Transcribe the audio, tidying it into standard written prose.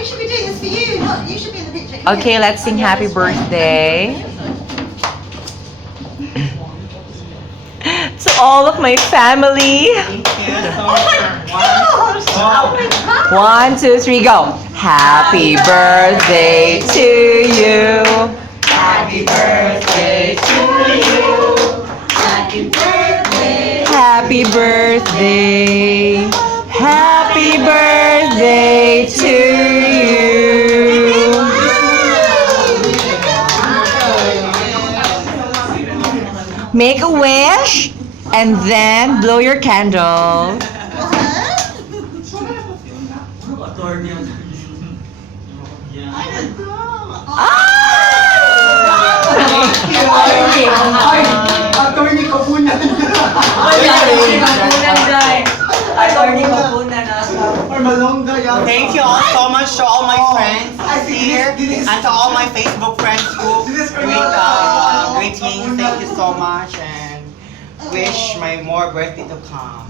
we should be doing this for you. Not you should be in the picture. Okay, let's sing happy birthday to all of my family. One, two, three, go. Happy birthday to you. Happy birthday to you. Happy birthday. Happy birthday. Happy birthday to you. Make a wish and then blow your candle. Attorney Kapunan. Attorney Kapunan. Malongga yan. Thank you all so much to all my friends here and to all my Facebook friends who greetings. Thank you so much and wish my more birthday to come.